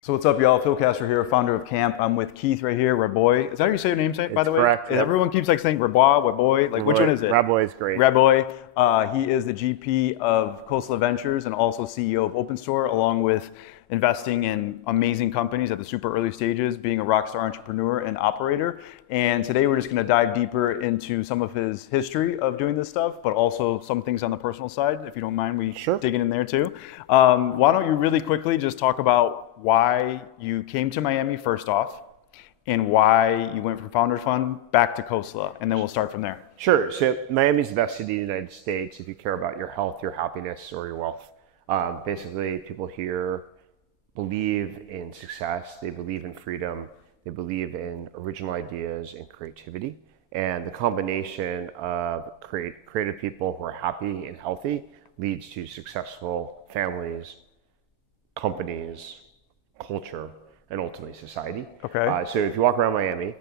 So what's up, y'all? Phil Castro here, founder of Camp. I'm with Keith right here, Rabois. Is that how you say your name, by the way? Correct. Yep. Everyone keeps saying Rabois, Rabois. Like, which one is it? Rabois is great. Rabois. He is the GP of Coastal Ventures and also CEO of Open Store, along with investing in amazing companies at the super early stages, being a rock star entrepreneur and operator. And today we're just going to dive deeper into some of his history of doing this stuff, but also some things on the personal side, if you don't mind we digging in there too. Why don't you really quickly just talk about why you came to Miami first off, and why you went from Founder Fund back to Coastal, and then we'll start from there. Sure. So Miami's the best city in the United States if you care about your health, your happiness, or your wealth. Basically, people here believe in success, they believe in freedom, they believe in original ideas and creativity. And the combination of creative people who are happy and healthy leads to successful families, companies, culture, and ultimately society. Okay. So if you walk around Miami,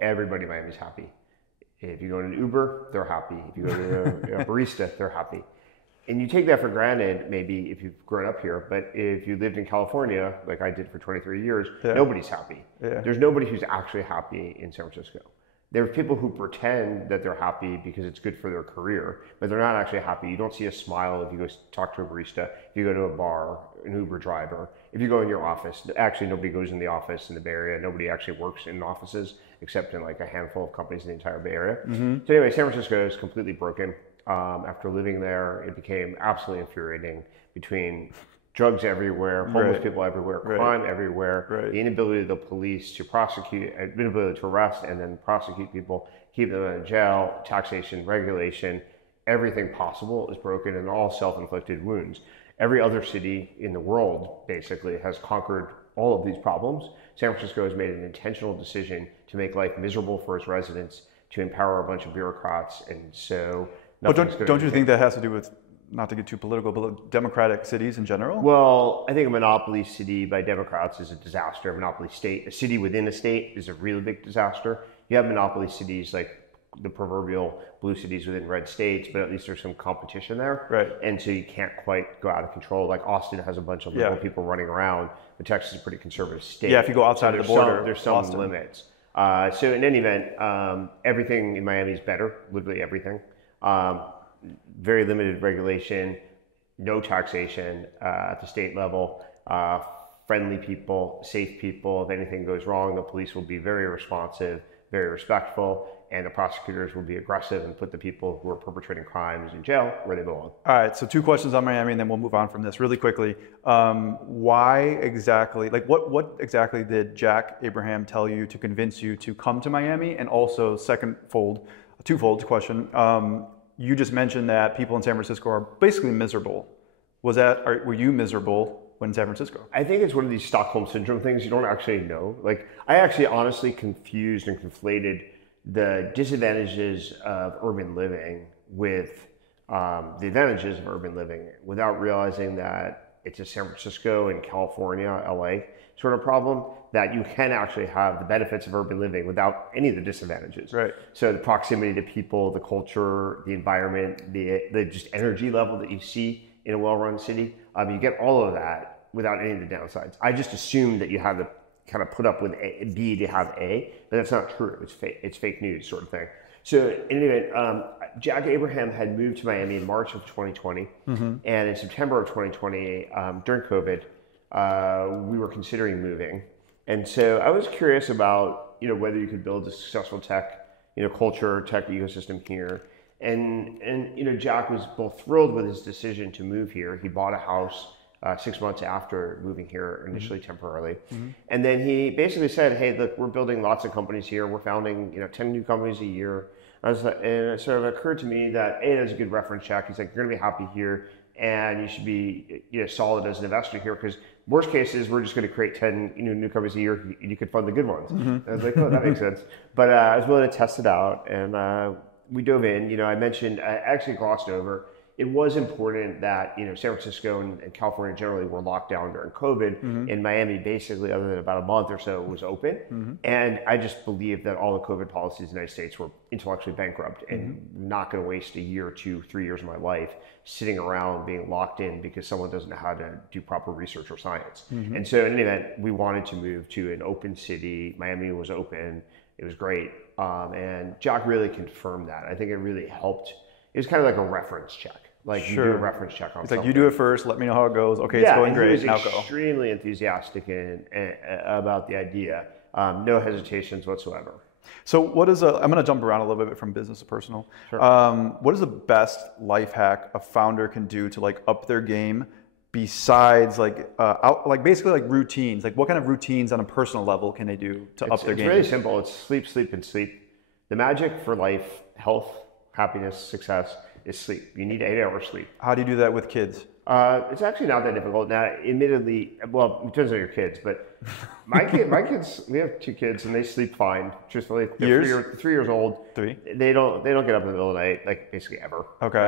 everybody in Miami is happy. If you go in an Uber, they're happy. If you go to a barista, they're happy. And you take that for granted, maybe if you've grown up here, but if you lived in California, like I did for 23 years, nobody's happy. Yeah. There's nobody who's actually happy in San Francisco. There are people who pretend that they're happy because it's good for their career, but they're not actually happy. You don't see a smile if you go talk to a barista, if you go to a bar, an Uber driver, if you go in your office. Actually, nobody goes in the office in the Bay Area. Nobody actually works in offices except in like a handful of companies in the entire Bay Area. Mm-hmm. So anyway, San Francisco is completely broken. After living there, it became absolutely infuriating between drugs everywhere, homeless people everywhere, crime everywhere, the inability of the police to prosecute, inability to arrest and then prosecute people, keep them in jail, taxation, regulation, everything possible is broken and all self-inflicted wounds. Every other city in the world basically has conquered all of these problems. San Francisco has made an intentional decision to make life miserable for its residents, to empower a bunch of bureaucrats, and so but don't you think that has to do with, not to get too political, but democratic cities in general? Well, I think a monopoly city by Democrats is a disaster. A monopoly state, a city within a state is a really big disaster. You have monopoly cities like the proverbial blue cities within red states, but at least there's some competition there. Right. And so you can't quite go out of control. Like Austin has a bunch of liberal people running around, but Texas is a pretty conservative state. Yeah, if you go outside of the border, there's some limits. So in any event, everything in Miami is better, literally everything. Very limited regulation, no taxation at the state level, friendly people, safe people. If anything goes wrong, the police will be very responsive, very respectful, and the prosecutors will be aggressive and put the people who are perpetrating crimes in jail where they belong. All right, so two questions on Miami, and then we'll move on from this really quickly. Why exactly, like what exactly did Jack Abraham tell you to convince you to come to Miami? And also twofold question. You just mentioned that people in San Francisco are basically miserable. Were you miserable when in San Francisco? I think it's one of these Stockholm Syndrome things you don't actually know. Like, I actually honestly confused and conflated the disadvantages of urban living with the advantages of urban living without realizing that it's a San Francisco and California, LA sort of problem, that you can actually have the benefits of urban living without any of the disadvantages. Right. So the proximity to people, the culture, the environment, the just energy level that you see in a well-run city, you get all of that without any of the downsides. I just assumed that you had to kind of put up with B to have A, but that's not true. It's fake news sort of thing. So in any event, Jack Abraham had moved to Miami in March of 2020, and in September of 2020, during COVID, we were considering moving. And so I was curious about, whether you could build a successful tech, culture, tech ecosystem here. And Jack was both thrilled with his decision to move here. He bought a house 6 months after moving here, initially temporarily. And then he basically said, hey, look, we're building lots of companies here. We're founding, 10 new companies a year. And it sort of occurred to me that, A, there's a good reference check. He's like, you're gonna be happy here, and you should be solid as an investor here, because worst case is we're just going to create 10 new companies a year. You could fund the good ones. And I was like, oh, that makes sense. But I was willing to test it out, and we dove in. I mentioned, I actually glossed over, it was important that, San Francisco and California generally were locked down during COVID. In Miami, basically, other than about a month or so, was open. And I just believe that all the COVID policies in the United States were intellectually bankrupt and not going to waste a year, 2, 3 years of my life sitting around being locked in because someone doesn't know how to do proper research or science. And so in any event, we wanted to move to an open city. Miami was open. It was great. And Jock really confirmed that. I think it really helped. It was kind of like a reference check. Like you do a reference check on something. It's like, you do it first, let me know how it goes. Okay, it's going great, now go. He was extremely enthusiastic about the idea. No hesitations whatsoever. So I'm going to jump around a little bit from business to personal. Sure. What is the best life hack a founder can do to like up their game besides basically like routines? Like what kind of routines on a personal level can they do to up their game? It's really simple. It's sleep, sleep, and sleep. The magic for life, health, happiness, success is sleep. You need 8 hours sleep. How do you do that with kids? It's actually not that difficult. Now, admittedly, well, it depends on your kids, but my kids, we have 2 kids and they sleep fine. Truthfully, they're 3 years old. 3. They don't get up in the middle of the night, like basically ever. Okay.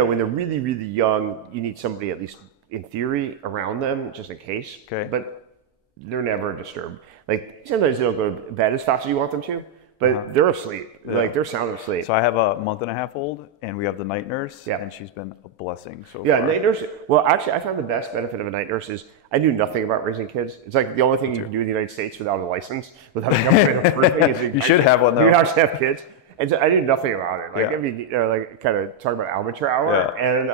When they're really, really young, you need somebody at least in theory around them just in case. Okay. But they're never disturbed. Like sometimes they don't go to bed as fast as you want them to. But they're asleep, like they're sound asleep. So I have a 1.5-month-old, and we have the night nurse, and she's been a blessing so far. Yeah, night nurse. Well, actually, I found the best benefit of a night nurse is I knew nothing about raising kids. It's like the only thing you can do in the United States without a license, without a government approving. Is you should have one though. You actually have kids, and so I knew nothing about it. Like I mean, like kind of talking about amateur hour, and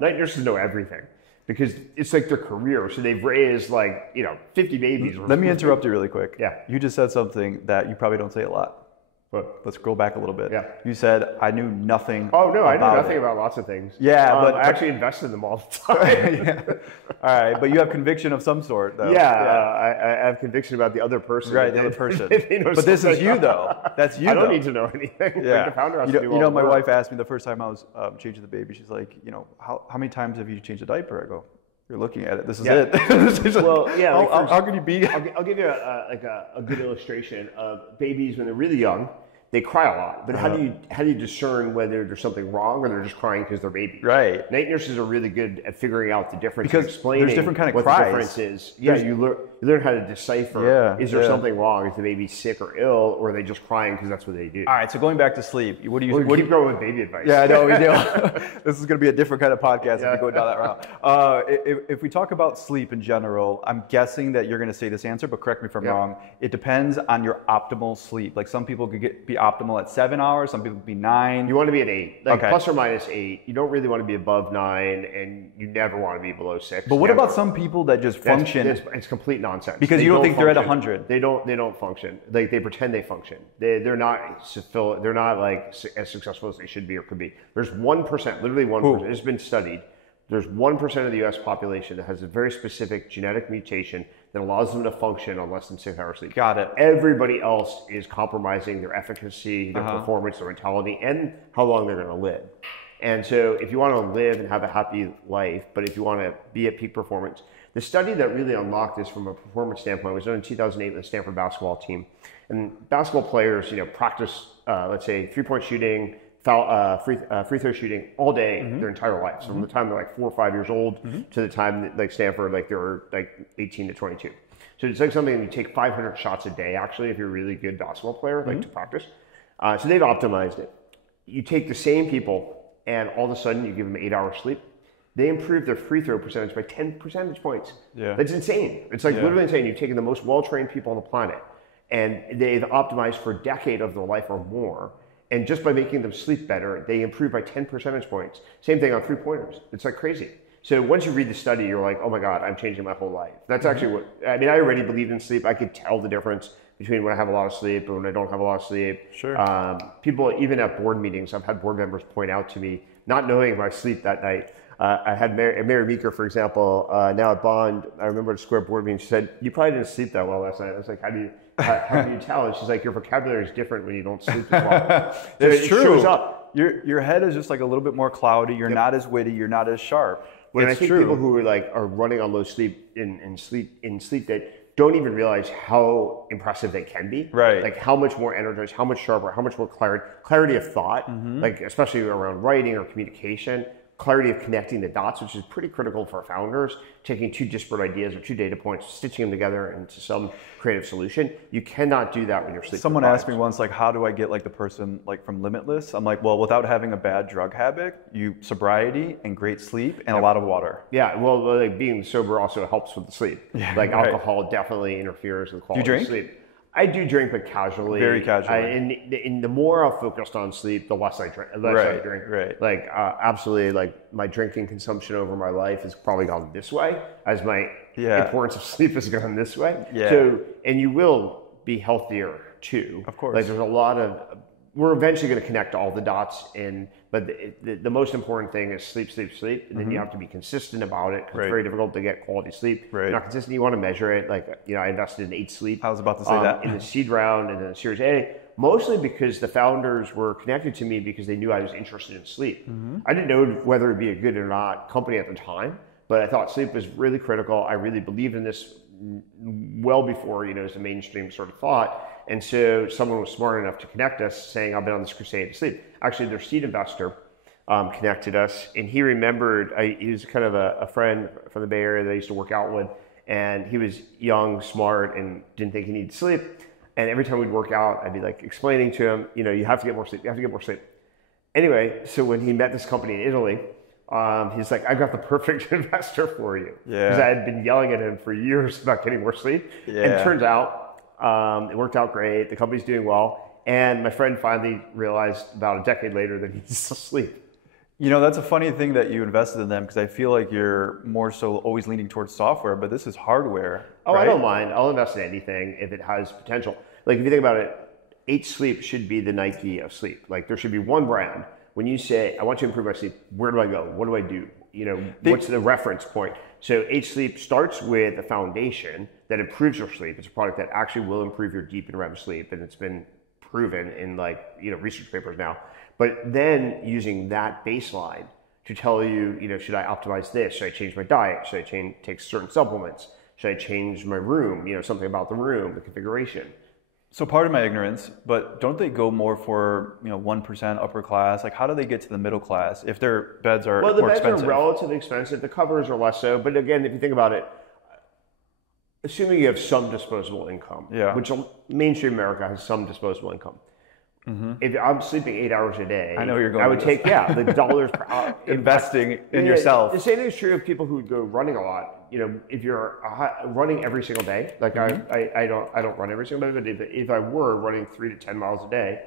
night nurses know everything. Because it's like their career. So they've raised 50 babies. Let me interrupt you really quick. Yeah. You just said something that you probably don't say a lot. But let's go back a little bit. Yeah. You said, I knew nothing. Oh, no, I knew nothing about lots of things. Yeah, but I actually invested in them all the time. All right, but you have conviction of some sort, though. I have conviction about the other person. Right, the other person. But this is you, though. That's you, I don't need to know anything. Yeah. Like the founder has to do all the my work. wife asked me the first time I was changing the baby, she's like, how many times have you changed a diaper? I go, you're looking at it. This is it. Well, yeah. How can you be? I'll give you a good illustration of babies when they're really young. They cry a lot, but how do you discern whether there's something wrong or they're just crying because they're babies? Right. Night nurses are really good at figuring out the difference, because explaining there's different kind of what cries. the difference is. Yeah, you learn how to decipher. Is there something wrong? Is the baby sick or ill, or are they just crying because that's what they do? All right. So going back to sleep, what do you? Keep going with baby advice. Yeah, I know we do. This is going to be a different kind of podcast if we go down that route. If we talk about sleep in general, I'm guessing that you're going to say this answer, but correct me if I'm wrong. It depends on your optimal sleep. Like some people could be optimal at 7 hours, some people could be 9. You want to be at 8, plus or minus 8. You don't really want to be above 9, and you never want to be below 6. But what about some people that just function? It's complete nonsense. Because you don't think they're at 100. They don't function. Like they pretend they function. They're not like as successful as they should be or could be. There's 1%, literally 1%. It's been studied. There's 1% of the U.S. population that has a very specific genetic mutation that allows them to function on less than 6 hours sleep. Got it. Everybody else is compromising their efficacy, their performance, their vitality, and how long they're going to live. And so if you want to live and have a happy life, but if you want to be at peak performance, the study that really unlocked this from a performance standpoint was done in 2008 with the Stanford basketball team. And basketball players, practice, let's say, 3-point shooting, free throw shooting all day their entire life. So from the time they're like 4 or 5 years old to the time that, like Stanford, like they're like 18 to 22. So it's like something you take 500 shots a day, actually, if you're a really good basketball player, like to practice. So they've optimized it. You take the same people and all of a sudden you give them 8 hours sleep. They improve their free throw percentage by 10 percentage points. Yeah. That's insane. It's like literally insane. You've taken the most well-trained people on the planet and they've optimized for a decade of their life or more. And just by making them sleep better, they improve by 10 percentage points. Same thing on 3-pointers. It's like crazy. So once you read the study, you're like, oh my God, I'm changing my whole life. That's actually what, I mean, I already believed in sleep. I could tell the difference between when I have a lot of sleep and when I don't have a lot of sleep. Sure. People, even at board meetings, I've had board members point out to me, not knowing if I sleep that night. I had Mary Meeker, for example, now at Bond. I remember at a Square board meeting, she said, you probably didn't sleep that well last night. I was like, how do you tell? And she's like, your vocabulary is different when you don't sleep as well. It's true. It shows up. Your head is just like a little bit more cloudy. You're not as witty. You're not as sharp. And I think people who are running on low sleep in sleep that don't even realize how impressive they can be. Right. Like how much more energized, how much sharper, how much more clarity of thought, like especially around writing or communication, clarity of connecting the dots, which is pretty critical for founders, taking two disparate ideas or two data points, stitching them together into some creative solution. You cannot do that when you're sleep Someone deprived. asked me once, like, how do I get like the person like from Limitless? I'm like, well, without having a bad drug habit, sobriety and great sleep and a lot of water. Yeah, well, like being sober also helps with the sleep. Yeah, like right. alcohol definitely interferes with quality drink? of sleep. I do drink, but casually. Very casually. And the more I'm focused on sleep, the less I drink. Right. Like absolutely, like my drinking consumption over my life has probably gone this way, as my importance of sleep has gone this way. Yeah. So, and you will be healthier too. Of course. Like there's a lot of. We're eventually going to connect all the dots, but the most important thing is sleep, and then you have to be consistent about it. It's very difficult to get quality sleep. Right. Not consistent, you want to measure it. Like, I invested in 8 Sleep. I was about to say that. In the seed round and then the Series A, mostly because the founders were connected to me because they knew I was interested in sleep. I didn't know whether it'd be a good or not company at the time, but I thought sleep was really critical. I really believed in this well before, it's a mainstream sort of thought. And so someone was smart enough to connect us saying, I've been on this crusade to sleep. Actually, their seed investor connected us, and he remembered, he was kind of a friend from the Bay Area that I used to work out with, and he was young, smart, and didn't think he needed sleep. And every time we'd work out, I'd be like explaining to him, you have to get more sleep, you have to get more sleep. Anyway, so when he met this company in Italy, he's like, I've got the perfect investor for you. Because I had been yelling at him for years about getting more sleep. And it turns out, it worked out great. The company's doing well. And my friend finally realized about a decade later that he needs to sleep. That's a funny thing that you invested in them, because I feel like you're more so always leaning towards software, but this is hardware. Oh, right? I don't mind. I'll invest in anything if it has potential. Like if you think about it, 8 Sleep should be the Nike of sleep. Like there should be one brand. When you say, I want you to improve my sleep, where do I go? What do I do? What's the reference point? So 8 Sleep starts with a foundation that improves your sleep. It's a product that actually will improve your deep and REM sleep, and it's been proven in research papers now. But then using that baseline to tell you, should I optimize this? Should I change my diet? Should I take certain supplements? Should I change my room? Something about the room, the configuration. So pardon my ignorance, but don't they go more for 1% upper class? Like how do they get to the middle class if their beds are more expensive? Well, the beds are relatively expensive. The covers are less so. But again, if you think about it, assuming you have some disposable income, which mainstream America has some disposable income. If I'm sleeping 8 hours a day, I know you're going. I would take the dollars per hour. Investing in yourself. The same thing is true of people who go running a lot. If you're running every single day, like I don't run every single day, but if I were running 3 to 10 miles a day,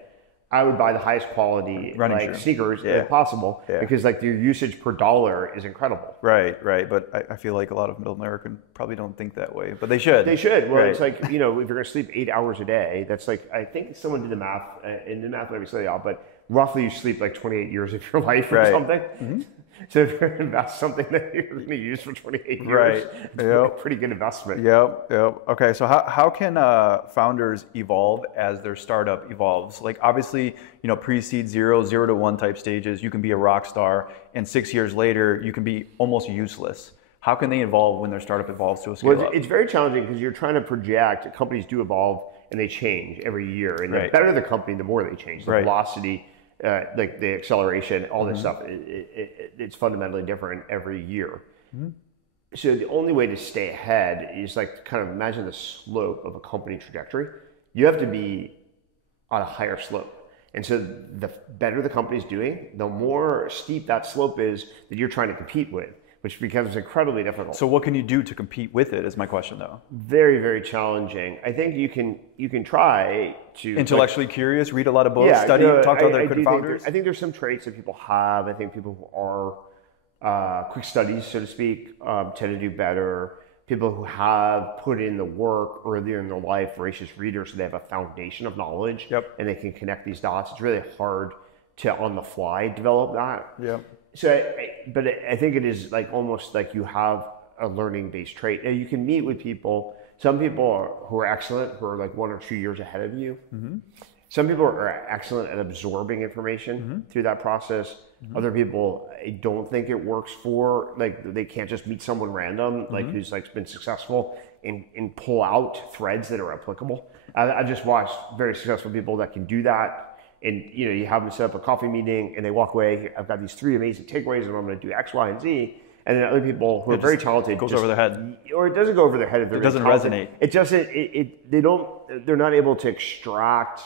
I would buy the highest quality running sneakers if possible, because your usage per dollar is incredible. Right. But I feel like a lot of middle American probably don't think that way, but they should. They should. Well, it's like, if you're going to sleep 8 hours a day, that's like, I think someone did the math, and the math might be slightly off, but roughly you sleep 28 years of your life or something. So if you're going to invest something that you're going to use for 28 years, it's a pretty good investment. Yep. Okay, so how can founders evolve as their startup evolves? Like obviously, pre-seed 0 to 1 type stages, you can be a rock star, and 6 years later, you can be almost useless. How can they evolve when their startup evolves to a scale up? It's very challenging because you're trying to project, companies do evolve and they change every year. And the better the company, the more they change. The velocity, like the acceleration, all this stuff, it's fundamentally different every year. So the only way to stay ahead is kind of imagine the slope of a company trajectory. You have to be on a higher slope. And so the better the company's doing, the more steep that slope is that you're trying to compete with, which becomes incredibly difficult. So what can you do to compete with it is my question though. Very, very challenging. I think you can try to... Intellectually curious, read a lot of books, study, talk to other good founders? I think there's some traits that people have. I think people who are quick studies, so to speak, tend to do better. People who have put in the work earlier in their life, voracious readers, so they have a foundation of knowledge, and they can connect these dots. It's really hard to, on the fly, develop that. So, but I think it is almost like you have a learning-based trait. Now, you can meet with people. Some people who are excellent, who are 1 or 2 years ahead of you. Some people are excellent at absorbing information through that process. Other people, I don't think it works for, they can't just meet someone random, who's been successful and pull out threads that are applicable. I just watched very successful people that can do that. And you have them set up a coffee meeting and they walk away. I've got these 3 amazing takeaways and I'm going to do X, Y, and Z. And then other people who are very talented goes over their head, or it doesn't go over their head. If they're it doesn't resonate. It doesn't. They're not able to extract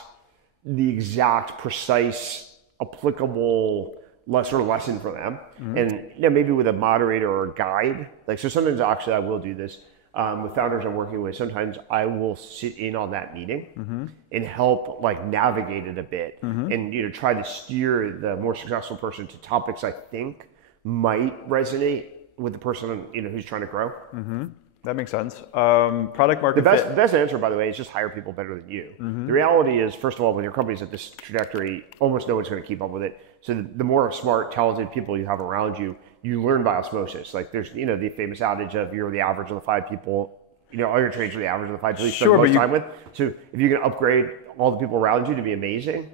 the exact, precise, applicable lesson for them. Mm-hmm. And maybe with a moderator or a guide. So sometimes actually I will do this. With founders I'm working with, sometimes I will sit in on that meeting mm-hmm. and help navigate it a bit mm-hmm. and try to steer the more successful person to topics I think might resonate with the person who's trying to grow. Mm-hmm. That makes sense. Product market fit. The best answer, by the way, is just hire people better than you. Mm-hmm. The reality is, first of all, when your company's at this trajectory, almost no one's going to keep up with it. So the more smart, talented people you have around you, you learn by osmosis. There's, the famous adage of you're the average of the 5 people, all your trades are the average of the 5 people you spend most time with. So if you can upgrade all the people around you to be amazing,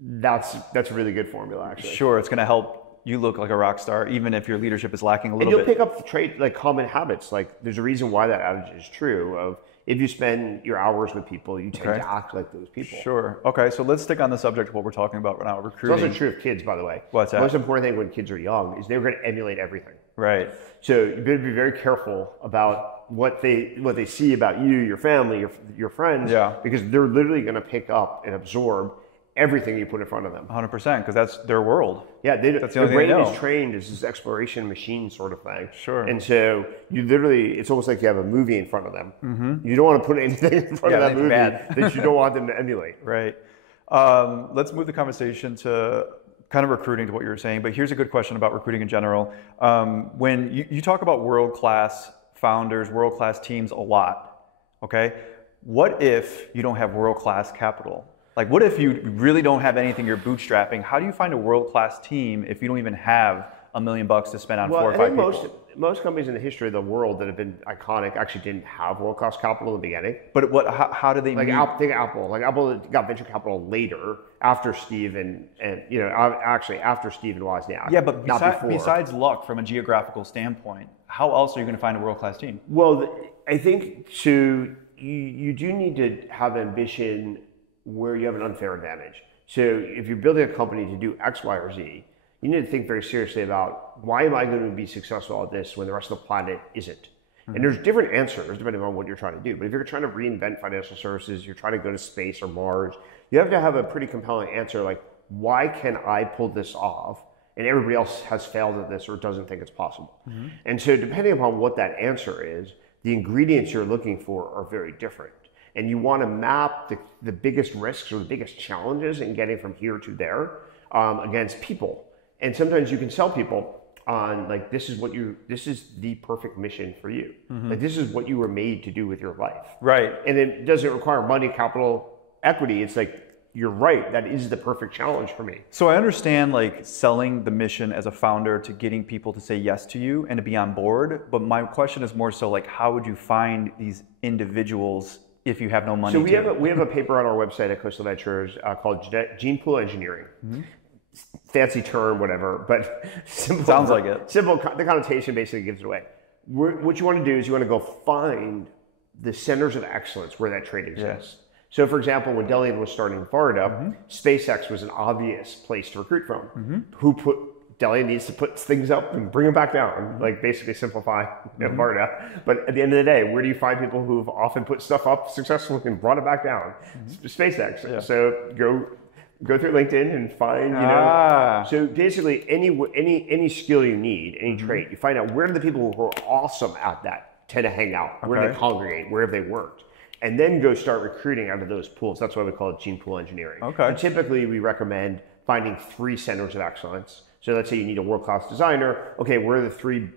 that's a really good formula, actually. Sure, it's going to help you look like a rock star, even if your leadership is lacking a little bit. And you'll pick up common habits. There's a reason why that adage is true of, if you spend your hours with people, you tend to act like those people. Sure. Okay, so let's stick on the subject of what we're talking about right now, recruiting. It's also true of kids, by the way. What's that? The most important thing when kids are young is they're going to emulate everything. Right. So you better be very careful about what they see about you, your family, your friends, because they're literally going to pick up and absorb everything you put in front of them. 100%, because that's their world. Yeah, that's the brain is trained as this exploration machine sort of thing. Sure. And so you literally, it's almost like you have a movie in front of them. Mm-hmm. You don't want to put anything in front of that movie that you don't want them to emulate. Right. Let's move the conversation to kind of recruiting to what you were saying, but here's a good question about recruiting in general. When you talk about world-class founders, world-class teams a lot, okay? What if you don't have world-class capital? What if you really don't have anything you're bootstrapping? How do you find a world-class team if you don't even have $1 million to spend on 4 or 5 people? Most companies in the history of the world that have been iconic actually didn't have world-class capital in the beginning. But how do they meet? Think Apple. Apple got venture capital later, after Steve and actually after Steve and Wozniak. Yeah, but besides luck from a geographical standpoint, how else are you going to find a world-class team? Well, I think you do need to have ambition where you have an unfair advantage. So if you're building a company to do X, Y, or Z, you need to think very seriously about, why am I going to be successful at this when the rest of the planet isn't? Mm-hmm. And there's different answers depending on what you're trying to do. But if you're trying to reinvent financial services, you're trying to go to space or Mars, you have to have a pretty compelling answer, why can I pull this off and everybody else has failed at this or doesn't think it's possible? Mm-hmm. And so depending upon what that answer is, the ingredients you're looking for are very different. And you want to map the biggest risks or the biggest challenges in getting from here to there against people. And sometimes you can sell people on this is the perfect mission for you. Mm-hmm. This is what you were made to do with your life. Right. And it doesn't require money, capital, equity. It's you're right, that is the perfect challenge for me. So I understand selling the mission as a founder to getting people to say yes to you and to be on board. But my question is more so how would you find these individuals if you have no money? So we have a paper on our website at Coastal Ventures called Gene Pool Engineering. Mm-hmm. Fancy term, whatever, but simple. Sounds like it. Simple. The connotation basically gives it away. What you want to do is you want to go find the centers of excellence where that trade exists. Yeah. So, for example, when Delian was starting Varda, mm-hmm. SpaceX was an obvious place to recruit from. Mm-hmm. Delian needs to put things up and bring them back down, basically simplify Varda. But at the end of the day, where do you find people who've often put stuff up successfully and brought it back down? Mm-hmm. SpaceX. Yeah. So go through LinkedIn and find, So basically any skill you need, any mm-hmm. trait, you find out where do the people who are awesome at that tend to hang out, where do they congregate, where have they worked? And then go start recruiting out of those pools. That's why we call it gene pool engineering. Okay. And typically we recommend finding 3 centers of excellence. So let's say you need a world-class designer. Okay, where are the 3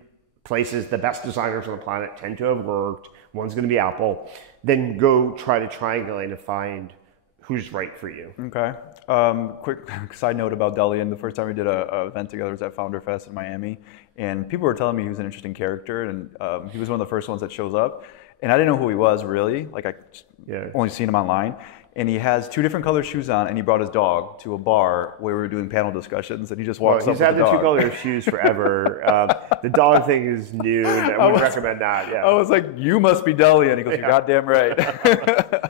places the best designers on the planet tend to have worked? One's going to be Apple. Then go try to triangulate and find who's right for you. Okay. Quick side note about Delian. The first time we did a event together was at Founder Fest in Miami. And people were telling me he was an interesting character. And he was one of the first ones that shows up. and I didn't know who he was really. Like I Yeah. only seen him online. And he has 2 different colored shoes on, and he brought his dog to a bar where we were doing panel discussions, and he just walks up with the dog. He's had the 2 colored shoes forever. The dog thing is new. I wouldn't recommend that. Yeah. I was like, you must be Deli. And he goes, you're goddamn right.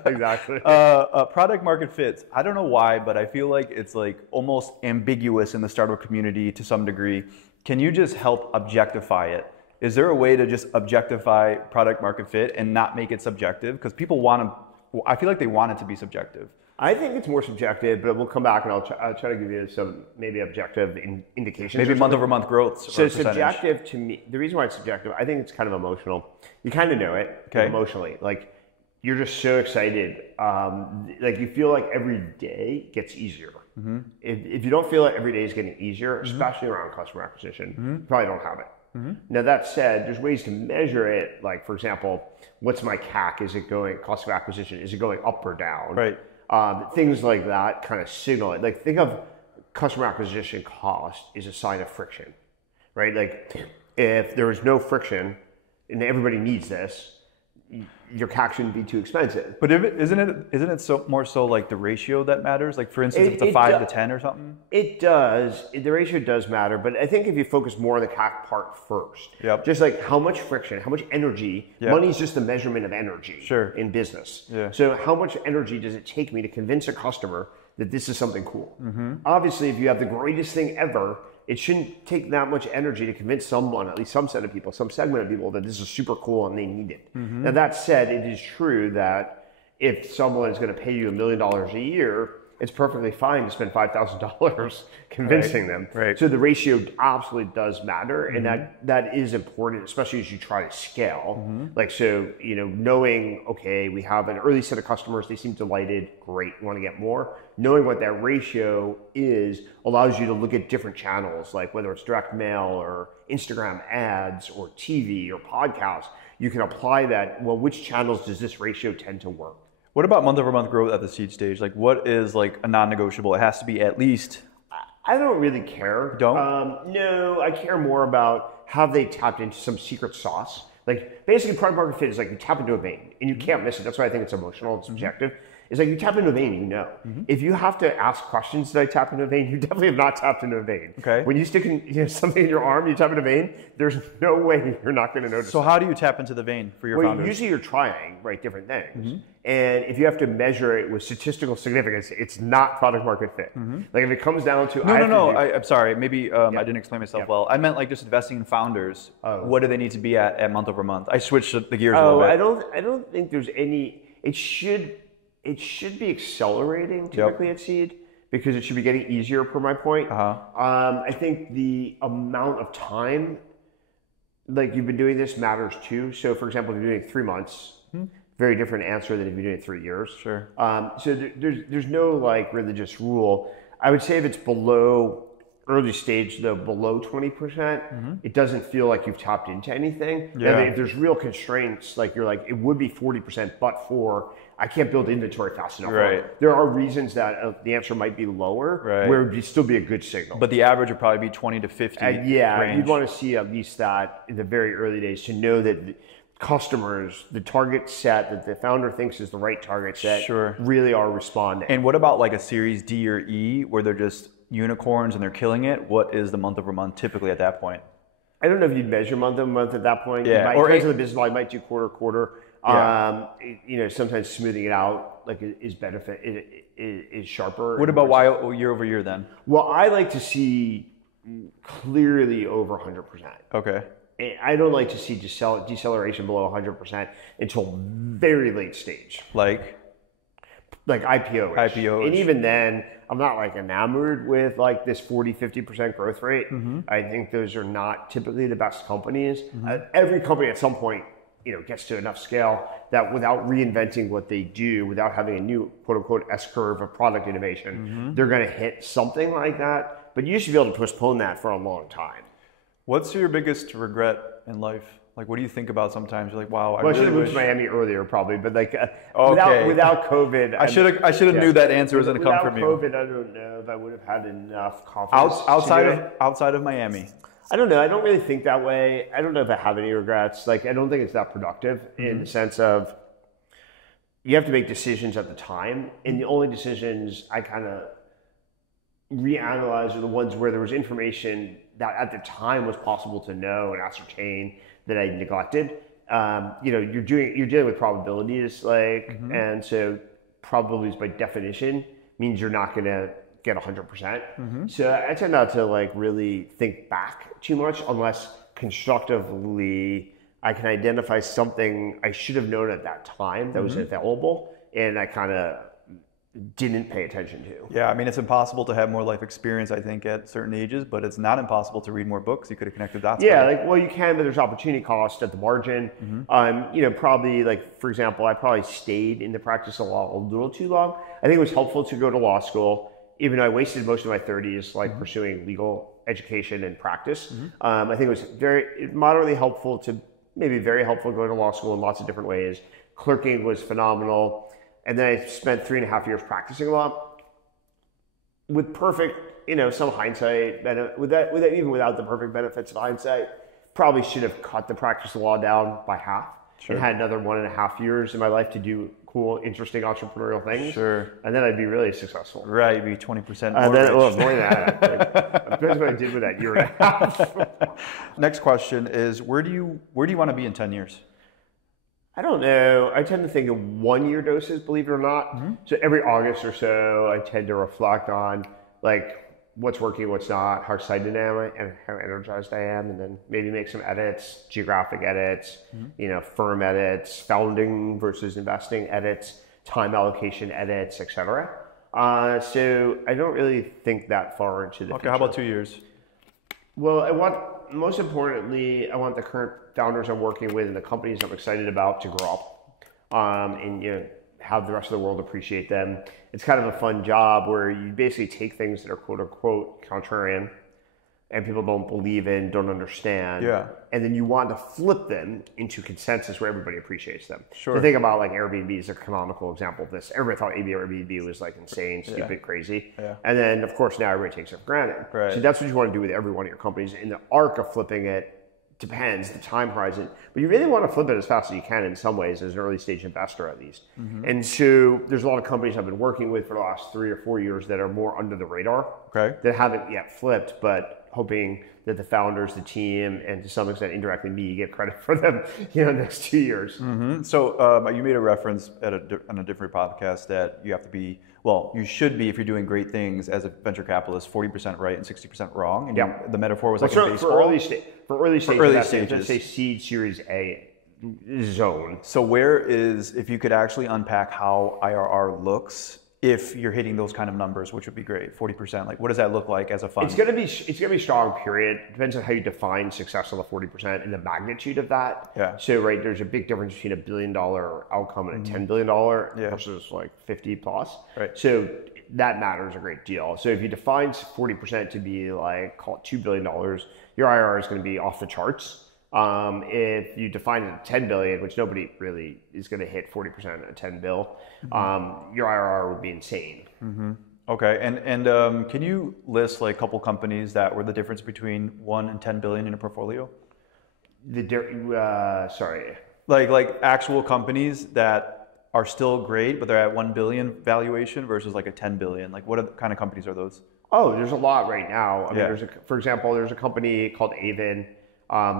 Exactly. Product market fits. I don't know why, but I feel like it's like almost ambiguous in the startup community to some degree. Can you just help objectify it? Is there a way to just objectify product market fit and not make it subjective? Because people want to, I feel like they want it to be subjective. I think it's more subjective, but we'll come back and I'll try to give you some maybe objective indications. Maybe month-over-month growth. So subjective to me, the reason why it's subjective, I think it's kind of emotional. You kind of know it emotionally. Like you're just so excited. Like you feel like every day gets easier. Mm-hmm. If you don't feel like every day is getting easier, especially around customer acquisition, you probably don't have it. Mm-hmm. Now that said, there's ways to measure it. Like for example, what's my CAC? Is it going, cost of acquisition? Is it going up or down? Right. Things like that kind of signal it. Like think of customer acquisition cost is a sign of friction, right? Like if there is no friction and everybody needs this, your CAC shouldn't be too expensive. But isn't it so more so like the ratio that matters? Like for instance, if it's a 5 to 10 or something? It does. The ratio does matter. But I think if you focus more on the CAC part first, just like how much friction, how much energy, money is just the measurement of energy in business. Yeah. So how much energy does it take me to convince a customer that this is something cool? Mm-hmm. Obviously, if you have the greatest thing ever, it shouldn't take that much energy to convince someone, at least some set of people, some segment of people, that this is super cool and they need it. Mm-hmm. Now that said, it is true that if someone is going to pay you $1 million a year, it's perfectly fine to spend $5,000 convincing them. Right. So the ratio absolutely does matter, and that is important, especially as you try to scale. Mm-hmm. Like so, knowing okay, we have an early set of customers, they seem delighted, great, we want to get more. Knowing what that ratio is allows you to look at different channels, like whether it's direct mail or Instagram ads or TV or podcasts. You can apply that. Well, which channels does this ratio tend to work? What about month-over-month growth at the seed stage? Like, what is like a non-negotiable? It has to be at least. I don't really care. Don't? No, I care more about how they tapped into some secret sauce. Like, basically, product market fit is like you tap into a vein, and you can't miss it. That's why I think it's emotional and subjective. It's like you tap into a vein, you know. Mm-hmm. If you have to ask questions, did I tap into a vein? You definitely have not tapped into a vein. Okay. When you stick something in your arm, you tap into a vein, there's no way you're not going to notice. So how do you tap into the vein for your founders? Usually you're trying, different things. Mm-hmm. And if you have to measure it with statistical significance, it's not product market fit. Mm-hmm. Like if it comes down to... I'm sorry. Maybe I didn't explain myself well. I meant like just investing in founders. Oh. What do they need to be at month over month? I switched the gears a little bit. I don't think there's any... It should be accelerating typically at seed because it should be getting easier per my point. I think the amount of time, like you've been doing this matters too. So for example, if you're doing it 3 months, very different answer than if you're doing it 3 years. Sure. So there's no like religious rule. I would say if it's below early stage, though, below 20%, it doesn't feel like you've tapped into anything. Yeah. If there's real constraints, like you're like, it would be 40%, but I can't build inventory fast enough. Right. There are reasons that the answer might be lower, where it would still be a good signal. But the average would probably be 20 to 50 range. You'd want to see at least that in the very early days to know that customers, the target set that the founder thinks is the right target set, really are responding. And what about like a Series D or E where they're just unicorns and they're killing it? What is the month over month typically at that point? I don't know if you'd measure month over month at that point. Yeah. Or depends on the business model. You might do quarter. Yeah. Sometimes smoothing it out like is benefit is sharper. What about year over year then? Well, I like to see clearly over 100%. Okay. I don't like to see deceleration below 100% until very late stage. Like IPO. IPO. And even then, I'm not like enamored with like this 40-50% growth rate. Mm-hmm. I think those are not typically the best companies. Mm-hmm. Every company at some point, gets to enough scale that without reinventing what they do, without having a new quote unquote S-curve of product innovation, they're going to hit something like that. But you should be able to postpone that for a long time. What's your biggest regret in life? Like, what do you think about sometimes? You're like, wow, I should have moved to Miami earlier, probably, but like without COVID, I should have knew that answer was going to come from you. Without COVID, I don't know if I would have had enough confidence. Outside of Miami. I don't know. I don't really think that way. I don't know if I have any regrets. Like, I don't think it's that productive in the sense of you have to make decisions at the time. And the only decisions I kind of reanalyze are the ones where there was information that at the time was possible to know and ascertain that I neglected. You're dealing with probabilities, like, and so probabilities by definition means you're not going to get 100%. So I tend not to like really think back too much unless constructively I can identify something I should have known at that time that was available and I kind of didn't pay attention to. Yeah, I mean, it's impossible to have more life experience, I think, at certain ages, but it's not impossible to read more books. You could have connected dots. Yeah, you can, but there's opportunity cost at the margin. Probably like, for example, I probably stayed in the practice of law a little too long. I think it was helpful to go to law school, even though I wasted most of my 30s pursuing legal education and practice. I think it was moderately helpful to maybe very helpful to go to law school in lots of different ways. Clerking was phenomenal. And then I spent 3.5 years practicing law with perfect, some hindsight. Even without the perfect benefits of hindsight, probably should have cut the practice of law down by half and had another 1.5 years in my life to do cool, interesting entrepreneurial things. Sure. And then I'd be really successful. Right, you'd be 20% more more than that. Depends what I did with that year and a half. Next question is, where do you want to be in 10 years? I don't know. I tend to think in 1 year doses, believe it or not. So every August or so, I tend to reflect on what's working, what's not, how excited I am, and how energized I am, and then maybe make some edits, geographic edits, firm edits, founding versus investing edits, time allocation edits, etc. So I don't really think that far into the future. Okay, how about 2 years? Well, most importantly, I want the current founders I'm working with and the companies I'm excited about to grow up, and have the rest of the world appreciate them. It's kind of a fun job where you basically take things that are quote unquote contrarian and people don't believe in, don't understand, and then you want to flip them into consensus where everybody appreciates them. Sure. So think about Airbnb is a canonical example of this. Everybody thought Airbnb was insane, stupid, crazy. Yeah. And then of course now everybody takes it for granted. Right. So that's what you want to do with every one of your companies. In the arc of flipping it depends, the time horizon, but you really want to flip it as fast as you can in some ways as an early stage investor at least. And so there's a lot of companies I've been working with for the last 3 or 4 years that are more under the radar that haven't yet flipped, but hoping that the founders, the team, and to some extent indirectly me get credit for them next 2 years. So you made a reference on a different podcast that you have to be, you should be, if you're doing great things as a venture capitalist, 40% right and 60% wrong. And the metaphor was in baseball. For early stages, let's say seed Series A zone. So where is, if you could actually unpack how IRR looks, if you're hitting those kind of numbers, which would be great, 40%, what does that look like as a fund? It's gonna be strong, period. Depends on how you define success on the 40% and the magnitude of that. Yeah. So there's a big difference between $1 billion outcome and a $10 billion versus 50 plus. Right. So that matters a great deal. So if you define 40% to be call it $2 billion, your IRR is gonna be off the charts. If you define it at 10 billion, which nobody really is going to hit 40% at 10 bill, your IRR would be insane. Okay, and can you list a couple companies that were the difference between 1 and 10 billion in a portfolio? Sorry. Like actual companies that are still great, but they're at 1 billion valuation versus a 10 billion. What kind of companies are those? Oh, there's a lot right now. I mean, for example, there's a company called Avon.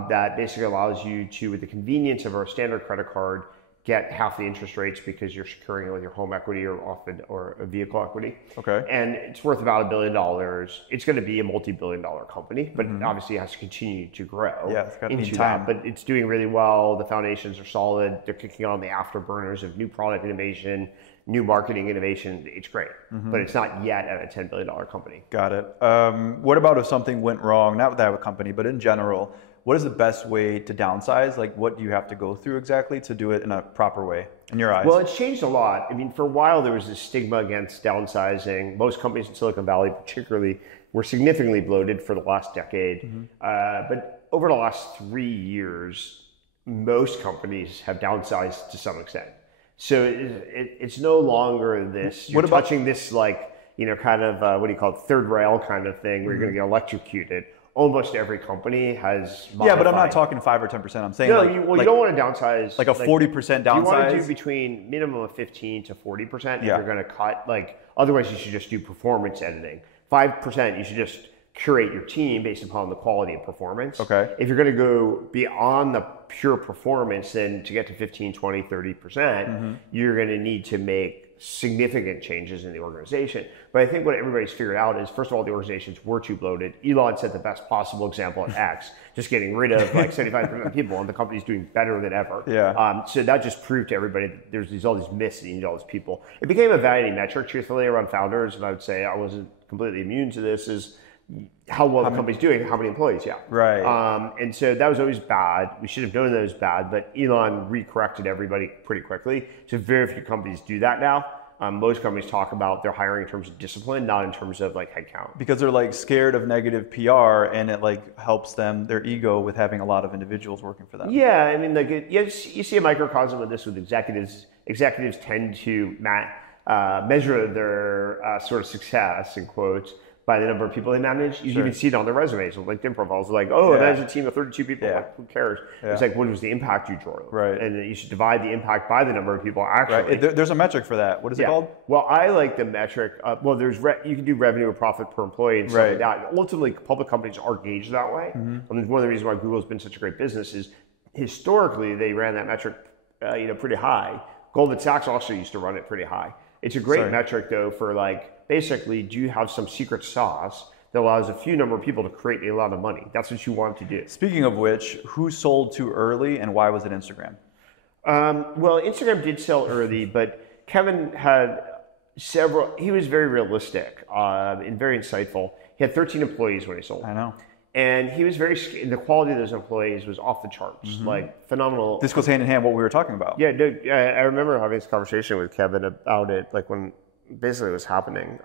That basically allows you to, with the convenience of a standard credit card, get half the interest rates because you're securing it with your home equity or a vehicle equity. Okay. And it's worth about $1 billion. It's going to be a multi-billion-dollar company, but obviously it has to continue to grow. Yeah, it's got to into that. But it's doing really well. The foundations are solid. They're kicking on the afterburners of new product innovation, new marketing innovation. It's great, but it's not yet at a $10 billion company. Got it. What about if something went wrong, not with that company, but in general? What is the best way to downsize? What do you have to go through exactly to do it in a proper way, in your eyes? Well, it's changed a lot. I mean, for a while, there was this stigma against downsizing. Most companies in Silicon Valley, particularly, were significantly bloated for the last decade. But over the last 3 years, most companies have downsized to some extent. So it's no longer this, you're touching this kind of, what do you call it, third rail kind of thing where you're going to get electrocuted. almost every company has modified. Yeah, but I'm not talking 5 or 10%. I'm saying No, like, you don't want to downsize. Like a 40% downsize. You want to do between minimum of 15 to 40% if you're going to cut. Like, otherwise, you should just do performance editing. 5%, you should just curate your team based upon the quality of performance. Okay. If you're going to go beyond the pure performance, then to get to 15, 20, 30%, you're going to need to make significant changes in the organization. But I think what everybody's figured out is, first of all, the organizations were too bloated. Elon set the best possible example at X, just getting rid of like 75% of people, and the company's doing better than ever. Yeah. So that just proved to everybody that there's all these myths and you need all these people. It became a vanity metric, truthfully, around founders, and I would say I wasn't completely immune to this, is how well the company's doing, how many employees, Right. And so that was always bad. We should have known that it was bad, but Elon recorrected everybody pretty quickly. So very few companies do that now. Most companies talk about their hiring in terms of discipline, not in terms of like headcount. Because they're like scared of negative PR, and it like helps them, their ego, with having a lot of individuals working for them. Yeah, I mean, like you see a microcosm of this with executives. Executives tend to measure their sort of success, in quotes, by the number of people they manage. You even see it on their resumes and LinkedIn profiles. Like, I manage a team of 32 people. Like, who cares? It's like, what was the impact you drove? Right. And you should divide the impact by the number of people actually. Right. There's a metric for that. What is it called? Well, I like the metric. You can do revenue or profit per employee and stuff like that. Ultimately, public companies are gauged that way. I mean, one of the reasons why Google's been such a great business is historically they ran that metric pretty high. Goldman Sachs also used to run it pretty high. It's a great metric, though, for like, basically, do you have some secret sauce that allows a few number of people to create a lot of money? That's what you want to do. Speaking of which, who sold too early and why was it Instagram? Well, Instagram did sell early, but Kevin had he was very realistic and very insightful. He had 13 employees when he sold. I know. And he was the quality of those employees was off the charts, like phenomenal. This goes hand in hand with what we were talking about. Yeah, I remember having this conversation with Kevin about it, like when basically it was happening.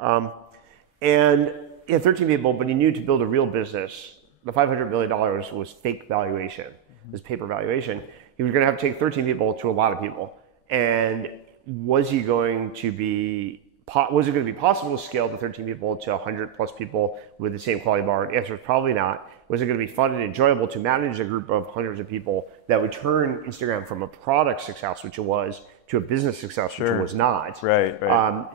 And he had 13 people, but he knew to build a real business, the $500 million was fake valuation, this paper valuation. He was going to have to take 13 people to a lot of people. And was it going to be possible to scale the 13 people to 100 plus people with the same quality bar? The answer is probably not. Was it going to be fun and enjoyable to manage a group of hundreds of people that would turn Instagram from a product success, which it was, to a business success, which it was not? Right.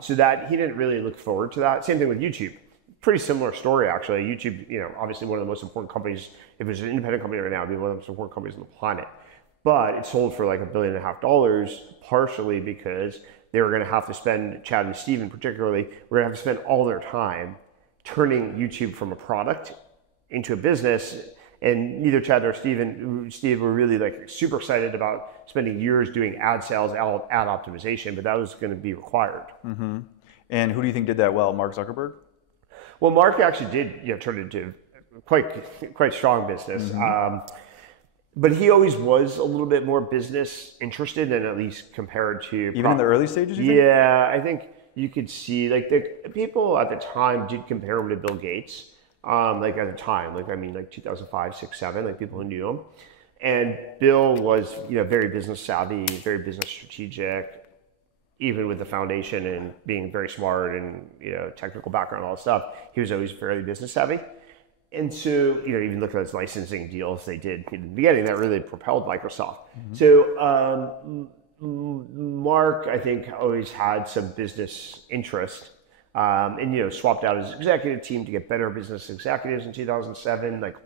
So that he didn't really look forward to that. Same thing with YouTube. Pretty similar story, actually. YouTube, obviously one of the most important companies. If it was an independent company right now, it'd be one of the most important companies on the planet. But it sold for like $1.5 billion, partially because they were going to have to spend, Chad and Steven particularly, were going to have to spend all their time turning YouTube from a product into a business. And neither Chad nor Steve were really like super excited about spending years doing ad sales, ad optimization, but that was going to be required. Mm-hmm. And who do you think did that well? Mark Zuckerberg? Well, Mark actually did turn it into quite strong business. But he always was a little bit more business interested, and at least compared to even in the early stages. You think? Yeah, I think you could see like the people at the time did compare him to Bill Gates. Like at the time, like 2005, 6, 7, like people who knew him, and Bill was very business savvy, very business strategic, even with the foundation and being very smart and technical background, all that stuff. He was always fairly business savvy. And so, even look at those licensing deals they did in the beginning, that really propelled Microsoft. So Mark, I think, always had some business interest and, swapped out his executive team to get better business executives in 2007. Like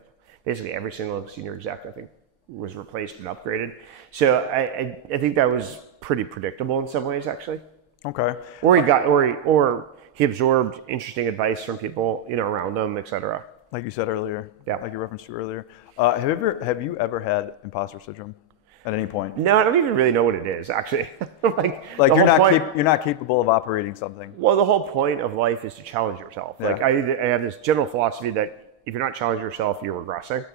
basically every single senior exec, I think, was replaced and upgraded. So I think that was pretty predictable in some ways, actually. Okay. Or he absorbed interesting advice from people, around him, et cetera. Like you said earlier, like you referenced to earlier. Have you ever had imposter syndrome at any point? No, I don't even really know what it is, actually. like you're not capable of operating something. Well, the whole point of life is to challenge yourself. Yeah. Like I have this general philosophy that if you're not challenging yourself, you're regressing.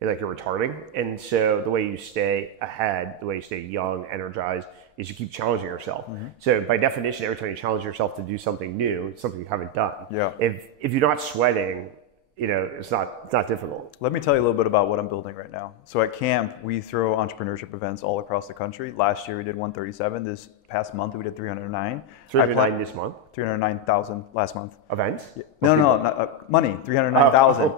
You're retarding. And so the way you stay ahead, the way you stay young, energized, is you keep challenging yourself. So by definition, every time you challenge yourself to do something new, it's something you haven't done. Yeah. If you're not sweating, it's not difficult. Let me tell you a little bit about what I'm building right now. So at camp, we throw entrepreneurship events all across the country. Last year we did 137. This past month we did 309. 309 this month? 309,000 last month. Events? Yeah. No, not, money, 309,000.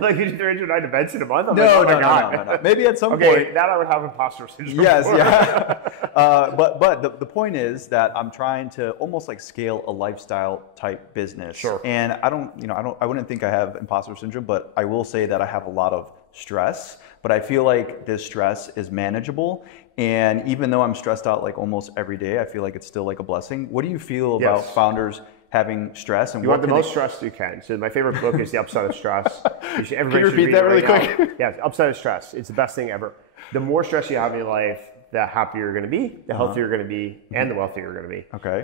Like you did 309 events in a month? No. Maybe at some point. Okay, that I would have imposter syndrome. Yes, yeah. But the point is that I'm trying to almost like scale a lifestyle type business. Sure. And I wouldn't think I have imposter syndrome, but I will say that I have a lot of stress, but I feel like this stress is manageable. And even though I'm stressed out like almost every day, I feel like it's still like a blessing. What do you feel about founders having stress? And you want the most stress you can. So my favorite book is The Upside of Stress. Can you repeat that really quick? Yeah, Upside of Stress. It's the best thing ever. The more stress you have in your life, the happier you're going to be, the healthier you're going to be, and the wealthier you're going to be. Okay.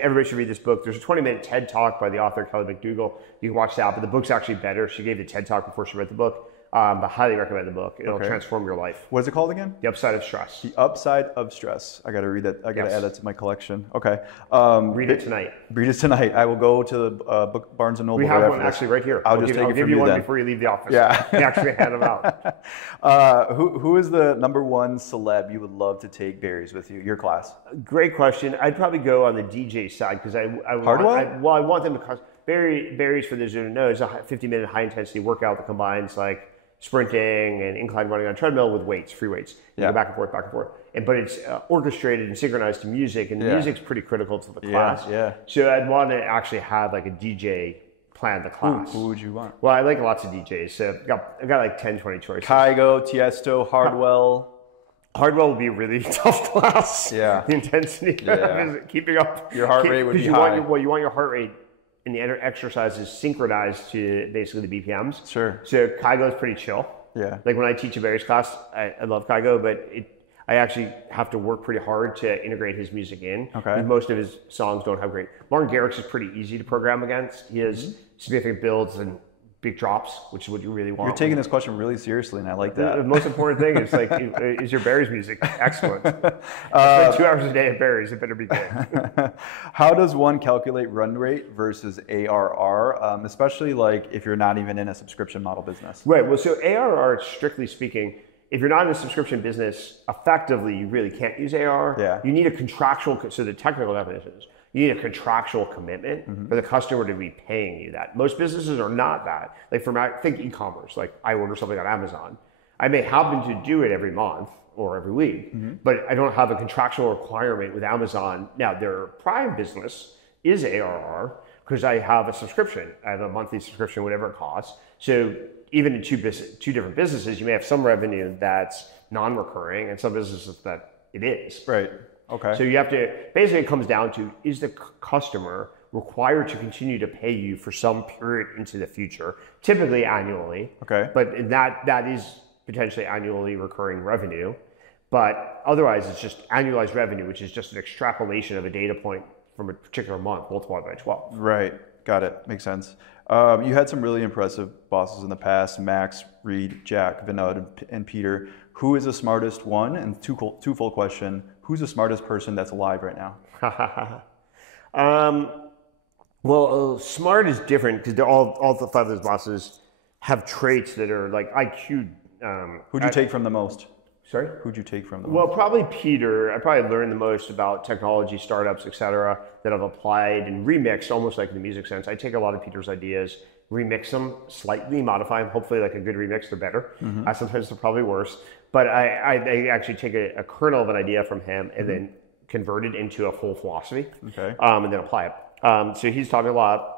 Everybody should read this book. There's a 20-minute TED Talk by the author Kelly McDougall. You can watch that, but the book's actually better. She gave the TED Talk before she read the book. But highly recommend the book. It'll transform your life. What is it called again? The Upside of Stress. The Upside of Stress. I got to read that. I got to add that to my collection. Okay. Read it tonight. Read it tonight. I will go to the book Barnes & Noble. We have one actually right here. I'll give you one before you leave the office. Yeah. We actually hand them out. Who is the number one celeb you would love to take berries with you? Your class. Great question. I'd probably go on the DJ side because I want them to berries, for those who don't know, is a 50-minute high intensity workout that combines like sprinting and incline running on treadmill with weights, free weights. You go back and forth. But it's orchestrated and synchronized to music, and the music's pretty critical to the class. Yeah. So I'd want to actually have like a DJ plan the class. Who would you want? Well, I like lots of DJs. So I've got like 10, 20 choices. Kygo, Tiesto, Hardwell. Hardwell would be a really tough class. Yeah. The intensity of keeping up. Your heart rate would be high. You want your heart rate and the exercises synchronized to basically the BPMs. Sure. So Kygo is pretty chill. Yeah. Like when I teach a berries class, I love Kygo, but I actually have to work pretty hard to integrate his music in. Okay. Most of his songs don't have great. Martin Garrix is pretty easy to program against. He has significant builds and big drops, which is what you really want. You're taking this question really seriously, and I like that. The most important thing is like, is your berries music excellent? I spend 2 hours a day at berries. It better be good. How does one calculate run rate versus ARR, especially like if you're not even in a subscription model business? Right. Well, so ARR, strictly speaking, if you're not in a subscription business, effectively, you really can't use ARR. Yeah. You need a contractual, so the technical definition is, you need a contractual commitment for the customer to be paying you that. Most businesses are not that. Like think e-commerce, like I order something on Amazon. I may happen to do it every month or every week, but I don't have a contractual requirement with Amazon. Now, their prime business is ARR because I have a subscription. I have a monthly subscription, whatever it costs. So even in two different businesses, you may have some revenue that's non-recurring and some businesses that it is. Right. Okay. So you have to, basically it comes down to, is the customer required to continue to pay you for some period into the future, typically annually. Okay. But that is potentially annually recurring revenue. But otherwise it's just annualized revenue, which is just an extrapolation of a data point from a particular month multiplied by 12. Right. Got it. Makes sense. You had some really impressive bosses in the past, Max, Reed, Jack, Vinod, and Peter. Who is the smartest one? And twofold question, who's the smartest person that's alive right now? Smart is different because all the 5 of those bosses have traits that are like IQ. Who'd you take from the most? Sorry? Who'd you take from the most? Well, probably Peter. I probably learned the most about technology, startups, et cetera, that I've applied and remixed almost like in the music sense. I take a lot of Peter's ideas, remix them, slightly modify them. Hopefully like a good remix, they're better. Sometimes they're probably worse. But I actually take a kernel of an idea from him and then convert it into a full philosophy. Okay. And then apply it. So he's taught me a lot.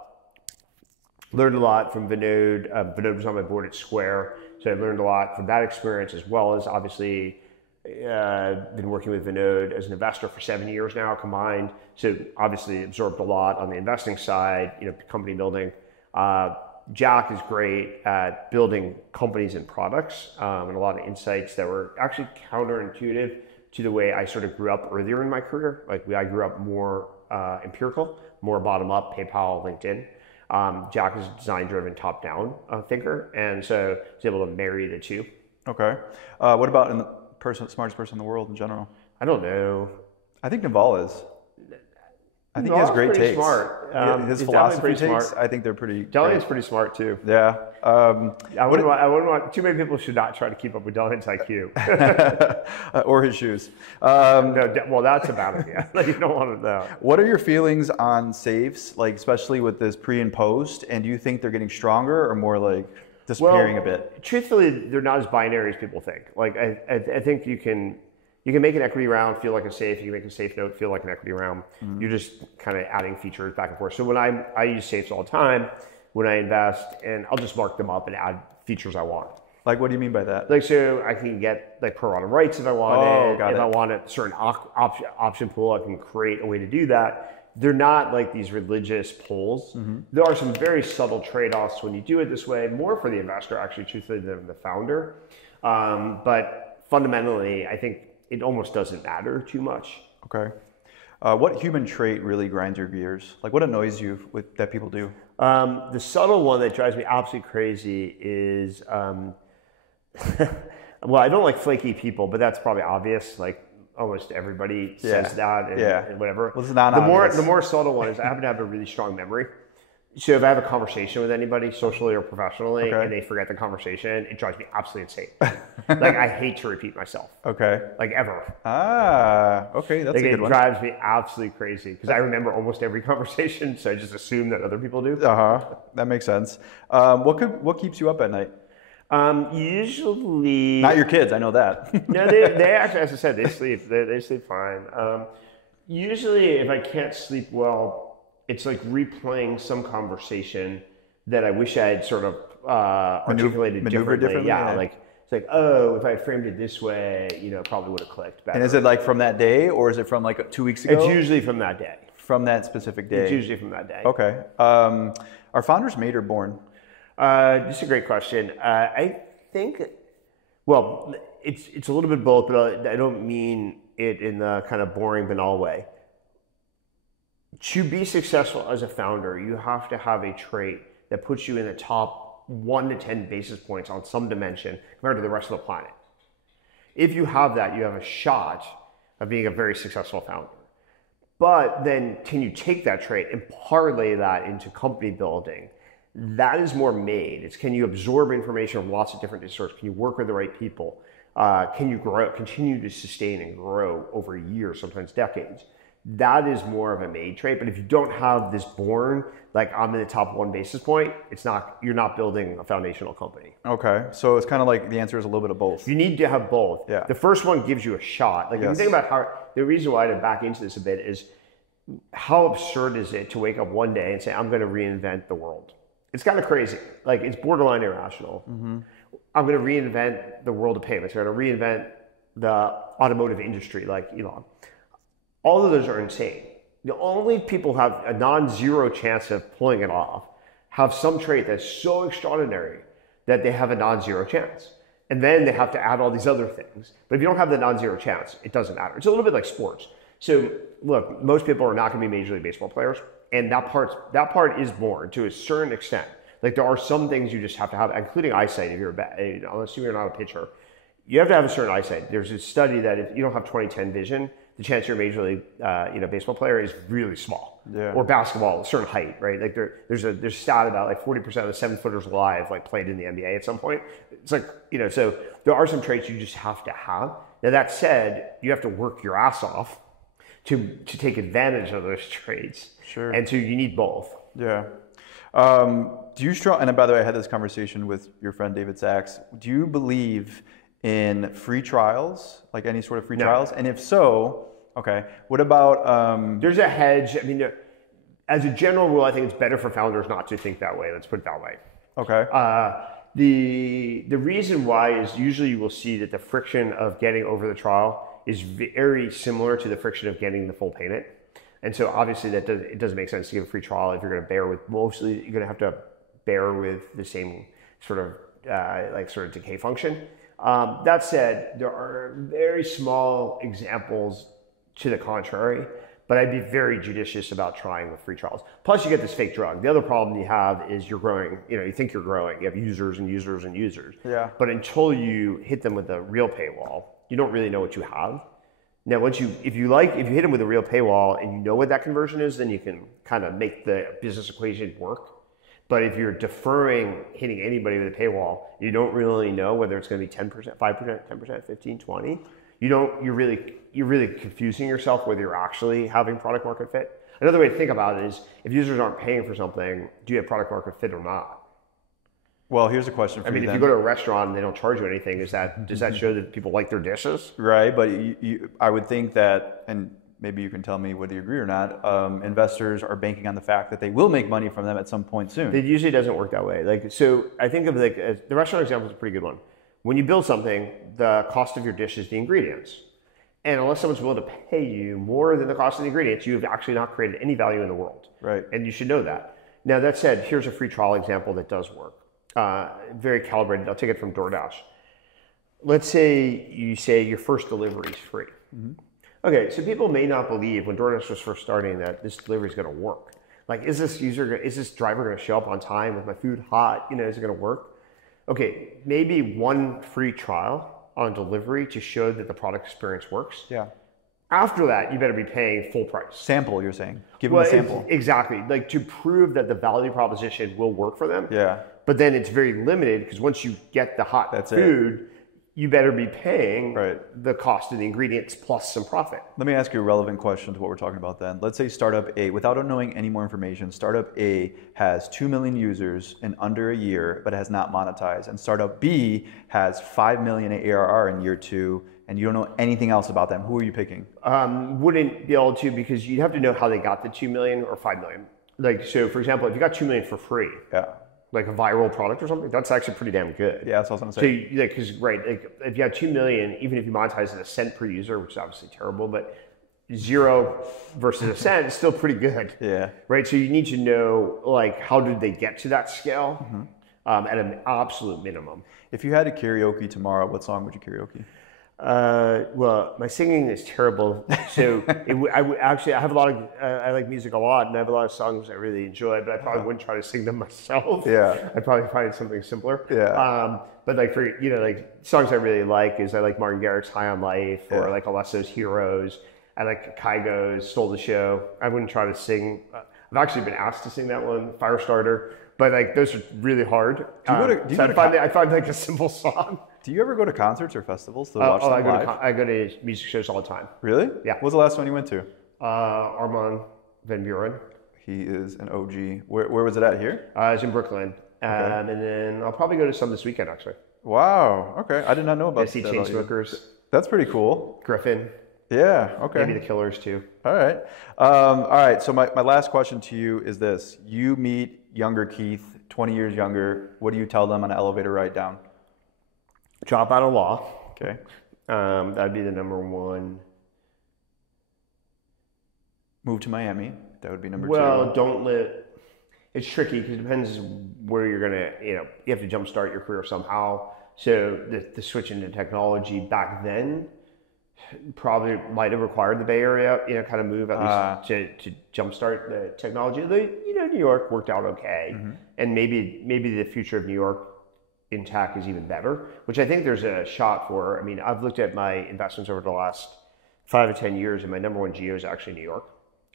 Learned a lot from Vinod. Vinod was on my board at Square. So I learned a lot from that experience, as well as obviously been working with Vinod as an investor for 7 years now combined. So obviously absorbed a lot on the investing side, company building. Jack is great at building companies and products and a lot of insights that were actually counterintuitive to the way I sort of grew up earlier in my career. Like I grew up more empirical, more bottom up, PayPal, LinkedIn. Jack is a design-driven, top-down thinker, and so he's able to marry the two. Okay. What about smartest person in the world in general? I don't know. I think Naval is. I think he has great pretty takes. smart. His He's philosophy definitely pretty takes, smart. I think they're pretty Delian's great. pretty smart too. Yeah. I wouldn't want too many people should not try to keep up with Delian's IQ. Or his shoes. No, well, that's a bad idea. You don't want to know. What are your feelings on safes, like especially with this pre and post? And do you think they're getting stronger or more like disappearing a bit? Truthfully, they're not as binary as people think. Like I think you can make an equity round feel like a safe. You can make a safe note feel like an equity round. Mm-hmm. You're just kind of adding features back and forth. So when I use safes all the time when I invest, and I'll just mark them up and add features I want. Like, what do you mean by that? Like, so I can get like pro rata rights if I want it. If I want a certain option pool, I can create a way to do that. They're not like these religious polls. Mm-hmm. There are some very subtle trade-offs when you do it this way, more for the investor actually, truthfully, than the founder. But fundamentally, I think it almost doesn't matter too much. Okay. What human trait really grinds your gears? Like, what annoys you that people do? The subtle one that drives me absolutely crazy is, well, I don't like flaky people, but that's probably obvious. Like almost everybody says that and whatever. Well, it's not obvious. The more subtle one is I happen to have a really strong memory. So if I have a conversation with anybody, socially or professionally, and they forget the conversation, it drives me absolutely insane. Like I hate to repeat myself. Okay. Like ever. Okay, that's like, a good one. It drives me absolutely crazy because I remember almost every conversation, so I just assume that other people do. That makes sense. What keeps you up at night? Usually not your kids. I know that. No, they actually, as I said, they sleep. They sleep fine. Usually, if I can't sleep well, it's like replaying some conversation that I wish I had sort of articulated differently. Yeah, like it's like, oh, if I had framed it this way, it probably would have clicked better. And is it like from that day, or is it from like 2 weeks ago? It's usually from that day. From that specific day. It's usually from that day. Okay. Are founders made or born? This is a great question. I think, well, it's a little bit both, but I don't mean it in the kind of boring, banal way. To be successful as a founder, you have to have a trait that puts you in the top 1 to 10 basis points on some dimension compared to the rest of the planet. If you have that, you have a shot of being a very successful founder. But then can you take that trait and parlay that into company building? That is more made. It's can you absorb information from lots of different sources? Can you work with the right people? Can you continue to sustain and grow over years, sometimes decades? That is more of a made trait. But if you don't have this born, like I'm in the top 1 basis point, you're not building a foundational company. Okay. So it's kind of like the answer is a little bit of both. You need to have both. Yeah. The first one gives you a shot. Like if you think about how, the reason why to back into this a bit is how absurd is it to wake up one day and say, I'm going to reinvent the world? It's kind of crazy. Like it's borderline irrational. Mm-hmm. I'm going to reinvent the world of payments. I'm going to reinvent the automotive industry like Elon. All of those are insane. The only people who have a non-zero chance of pulling it off have some trait that's so extraordinary that they have a non-zero chance. And then they have to add all these other things. But if you don't have the non-zero chance, it doesn't matter. It's a little bit like sports. So look, most people are not going to be Major League Baseball players. And that part is born to a certain extent. Like there are some things you just have to have, including eyesight if you're unless you're not a pitcher. You have to have a certain eyesight. There's a study that if you don't have 20/10 vision, the chance you're a Major League baseball player is really small. Yeah. Or basketball, a certain height, right? Like there's a stat about like 40% of the 7-footers alive like played in the NBA at some point. It's like, so there are some traits you just have to have. Now that said, you have to work your ass off to take advantage of those traits. Sure. And so you need both. Yeah. Do you and by the way, I had this conversation with your friend David Sachs. Do you believe in free trials, like any sort of free trials? And if so, okay, what about... There's a hedge. I mean, as a general rule, I think it's better for founders not to think that way. Let's put it that way. Okay. The reason why is usually you will see that the friction of getting over the trial is very similar to the friction of getting the full payment. And so obviously it doesn't make sense to give a free trial if you're going to bear with, mostly you're going to have to bear with the same sort of decay function. That said, there are very small examples to the contrary, but I'd be very judicious about trying with free trials. Plus you get this fake drug. The other problem you have is you're growing, you think you're growing, you have users and users and users. Yeah. But until you hit them with a real paywall, you don't really know what you have. Now, if you hit them with a real paywall and you know what that conversion is, then you can kind of make the business equation work. But if you're deferring hitting anybody with a paywall, you don't really know whether it's going to be 10%, 5%, 10%, 15, 20. You're really confusing yourself whether you're actually having product market fit. Another way to think about it is if users aren't paying for something, do you have product market fit or not? Well, here's a question for you. I mean, if you go to a restaurant and they don't charge you anything, does that show that people like their dishes? Right, but I would think that, and maybe you can tell me whether you agree or not, investors are banking on the fact that they will make money from them at some point soon. It usually doesn't work that way. So I think of the restaurant example is a pretty good one. When you build something, the cost of your dish is the ingredients. And unless someone's willing to pay you more than the cost of the ingredients, you have actually not created any value in the world. Right. And you should know that. Now, that said, here's a free trial example that does work. Very calibrated. I'll take it from DoorDash. Let's say you say your first delivery is free. Mm-hmm. Okay, so people may not believe when DoorDash was first starting that this delivery is going to work. Like, is this driver going to show up on time with my food hot? Is it going to work? Okay, maybe one free trial on delivery to show that the product experience works. Yeah. After that, you better be paying full price. Sample, you're saying. Give them a sample. Exactly. Like to prove that the value proposition will work for them. Yeah. But then it's very limited because once you get the hot food, you better be paying the cost of the ingredients plus some profit. Let me ask you a relevant question to what we're talking about then. Let's say startup A, without knowing any more information, startup A has 2 million users in under a year, but has not monetized. And startup B has 5 million ARR in year 2, and you don't know anything else about them. Who are you picking? Wouldn't be able to, because you'd have to know how they got the 2 million or 5 million. Like, so for example, if you got 2 million for free, like a viral product or something, that's actually pretty damn good. Yeah, that's what I was going to say. So, because if you have 2 million, even if you monetize at a cent per user, which is obviously terrible, but 0 versus a cent is still pretty good. Yeah. Right. So you need to know how did they get to that scale at an absolute minimum. If you had a karaoke tomorrow, what song would you karaoke? Well, my singing is terrible. So I have a lot of, I like music a lot and I have a lot of songs I really enjoy, but I probably wouldn't try to sing them myself. Yeah. I'd probably find something simpler. Yeah. But for, songs I really like is I like Martin Garrix's High on Life or like Alesso's Heroes. I like Kygo's Stole the Show. I wouldn't try to sing. I've actually been asked to sing that one, Firestarter, but those are really hard. I find a simple song. Do you ever go to concerts or festivals to watch them live? I go to music shows all the time. Really? Yeah. What was the last one you went to? Armand Van Buren. He is an OG. Where was it at here? It's in Brooklyn. And then I'll probably go to some this weekend, actually. Wow. Okay. I did not know about that. I see Chainsmokers. That's pretty cool. Griffin. Yeah. Okay. Maybe the Killers, too. All right. All right. So my last question to you is this. You meet younger Keith, 20 years younger. What do you tell them on an elevator ride down? Drop out of law. Okay. That'd be the number one. Move to Miami. That would be number 2. Well, don't live. It's tricky because it depends where you're gonna. You have to jumpstart your career somehow. So the switch into technology back then probably might have required the Bay Area. Kind of move at least to jumpstart the technology. New York worked out okay, and maybe the future of New York in tech is even better, which I think there's a shot for. I mean, I've looked at my investments over the last 5 to 10 years, and my number one geo is actually New York,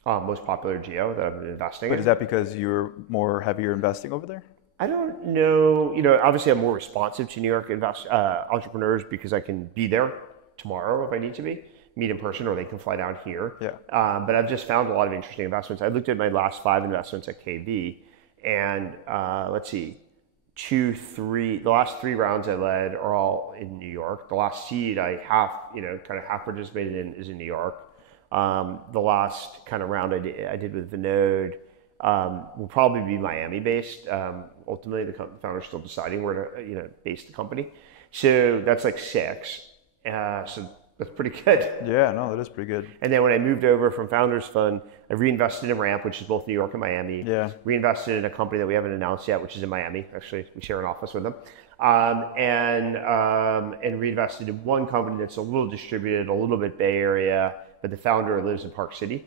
most popular geo that I've been investing in. But is that because you're more heavier investing over there? I don't know. Obviously I'm more responsive to New York entrepreneurs because I can be there tomorrow if I need to meet in person, or they can fly down here. Yeah. But I've just found a lot of interesting investments. I looked at my last 5 investments at KV, and let's see. The last 3 rounds I led are all in New York. The last seed I half participated in is in New York. The last kind of round I did with Vinod will probably be Miami based. Ultimately, the founder's still deciding where to base the company. So that's 6. So that's pretty good. Yeah, no, that is pretty good. And then when I moved over from Founders Fund, I reinvested in Ramp, which is both New York and Miami. Yeah. Reinvested in a company that we haven't announced yet, which is in Miami. Actually, we share an office with them. And reinvested in one company that's a little distributed, a little bit Bay Area, but the founder lives in Park City.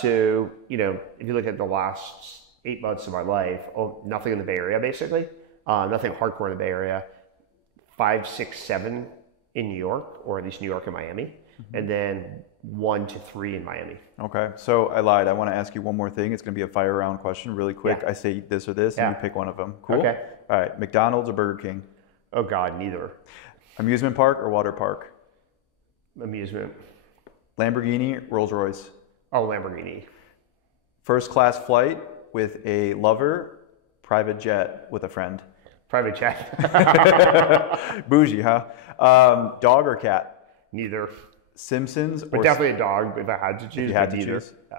So, if you look at the last 8 months of my life, nothing in the Bay Area, basically. Nothing hardcore in the Bay Area. 5, 6, 7 in New York, or at least New York and Miami. and then 1 to 3 in Miami. Okay, so I lied. I want to ask you one more thing. It's going to be a fire round question, really quick. Yeah. I say this or this, and you pick one of them. Cool? Okay. All right, McDonald's or Burger King? Oh God, neither. Amusement park or water park? Amusement. Lamborghini, Rolls Royce? Oh, Lamborghini. First class flight with a lover, private jet with a friend? Private jet. Bougie, huh? Dog or cat? Neither. Simpsons But or... definitely a dog if I had to choose. If you had to neither. choose? Yeah.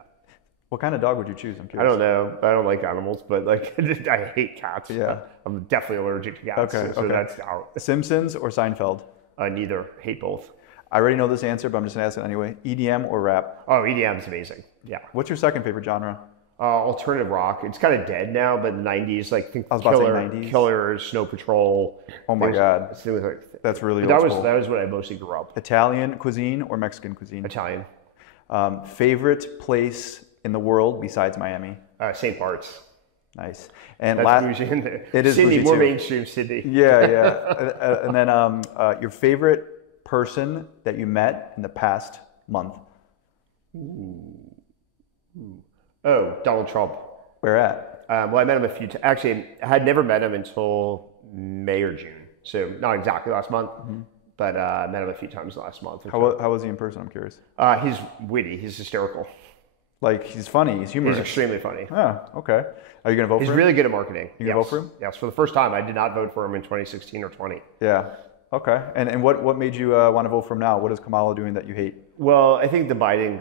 What kind of dog would you choose? I'm I curious. don't know. I don't like animals, but like I hate cats. Yeah. I'm definitely allergic to cats. Okay, so okay. that's out. Simpsons or Seinfeld? Neither. Hate both. I already know this answer, but I'm just going to ask it anyway. EDM or rap? Oh, EDM's amazing. Yeah. What's your second favorite genre? Alternative rock. It's kind of dead now, but in the 90s, like think I was about to say 90s. Killers, Snow Patrol. Oh my God. That's really old school. That was what I mostly grew up. Italian cuisine or Mexican cuisine? Italian. Favorite place in the world besides Miami? St. Bart's. Nice. And That's bougie in there. It is Sydney, bougie more too. mainstream Sydney. Yeah. And then your favorite person that you met in the past month? Oh, Donald Trump. Where at? Well, I met him a few times. Actually, I had never met him until May or June. So not exactly last month, but I met him a few times last month. How was he in person? I'm curious. He's witty. He's hysterical. Like, he's funny. He's humorous. He's extremely funny. Oh, okay. Are you going to vote He's for him? really good at marketing. You going to vote for him? Yes, for the first time. I did not vote for him in 2016 or 20. Yeah. Okay. And what made you want to vote for him now? What is Kamala doing that you hate? Well, I think the Biden,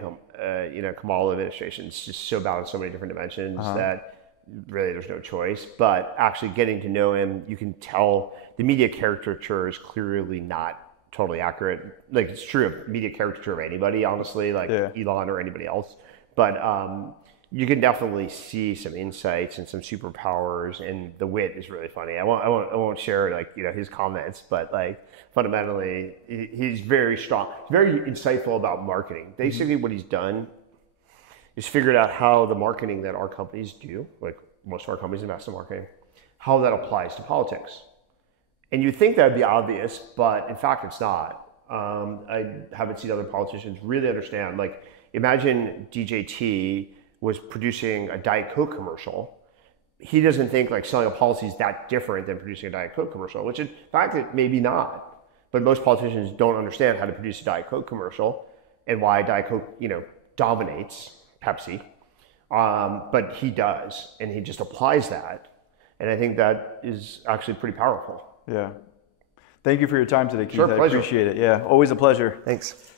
Kamala administration is just so bad on so many different dimensions that really there's no choice. But actually getting to know him, you can tell the media caricature is clearly not totally accurate. Like, it's true of media caricature of anybody, honestly, like Elon or anybody else. But you can definitely see some insights and some superpowers, and the wit is really funny. I won't share his comments, but like fundamentally, he's very strong. He's very insightful about marketing. Basically, what he's done is figured out how the marketing that our companies do, like most of our companies invest in marketing, how that applies to politics. And you'd think that would be obvious, but in fact, it's not. I haven't seen other politicians really understand. Like, imagine DJT was producing a Diet Coke commercial. He doesn't think like selling a policy is that different than producing a Diet Coke commercial, which in fact it maybe not. But most politicians don't understand how to produce a Diet Coke commercial and why Diet Coke, dominates Pepsi. But he does, and he just applies that. And I think that is actually pretty powerful. Yeah. Thank you for your time today, Keith. Sure, I pleasure. appreciate it. Yeah, always a pleasure. Thanks.